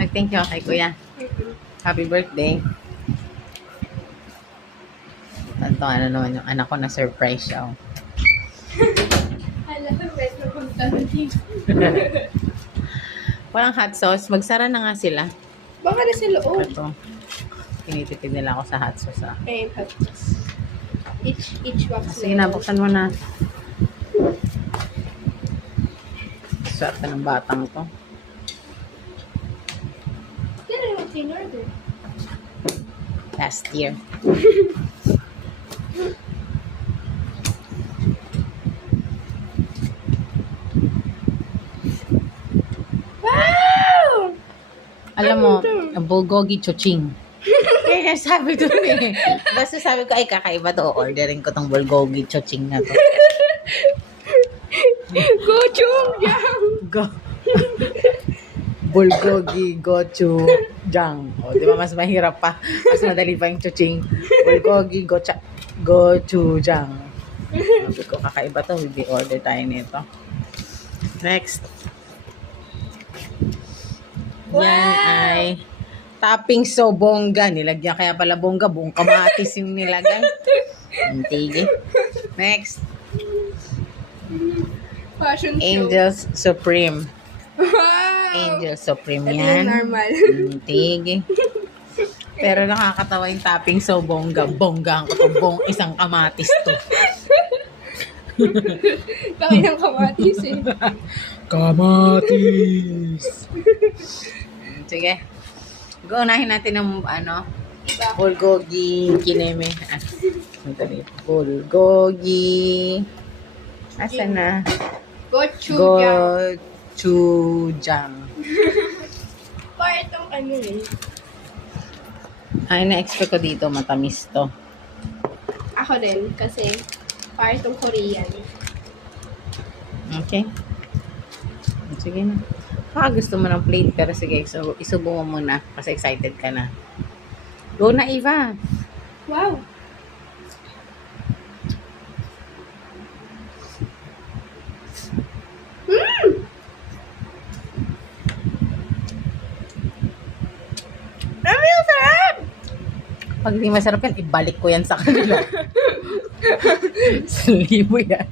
Nag-thank you kay kuya. Happy birthday. Tanto ano naman yung anak ko na surprise siya. Oh. Alam, wait na punta na dito. Walang hot sauce. Magsara na nga sila. Baka na sa loob. Ito. Tinitipid nila ako sa hot sauce. Ah. Ayun, hotdogs. Each box. Sige na, buksan mo na. Swerte ng batang to. Kaya yung tin-order. Last year. Wow! Alam mo, bulgogi choching. Kaya sabi ko eh. Basta sabi ko, ay kakaiba to. Ordering ko tong bulgogi choching na to. Gochujang! Go. Bulgogi gochujang. O, di ba mas mahirap pa? Mas madali pa yung choching. Bulgogi gochujang. Sabi ko, kakaiba to. Hindi order tayo nito. Next. Yan ay topping so bongga. Nilagyan kaya pala bongga. Buong kamatis yung nilagay. Ang tige. Next. Fashion show. Angels Supreme. Wow! Angel Supreme Ito yan. yung normal. Ang tige. Pero nakakatawa yung topping so bongga. Bongga ko to. Isang kamatis to. Bakit yung kamatis eh? Kamatis. Sige. Gaunahin natin ng Iba. bulgogi kineme. Bulgogi. Asa na? Gochujang. Gochujang. Para itong ano eh. Ay, na-expect ko dito matamis to. Ako din, kasi para itong Korean. Okay. Sige na. Baka gusto mo ng plate, pero sige, isubo mo muna kasi excited ka na. Go na, Eva. Wow! Ang sarap! Pag di masarap yan, ibalik ko yan sa kanila. Sa libo yan.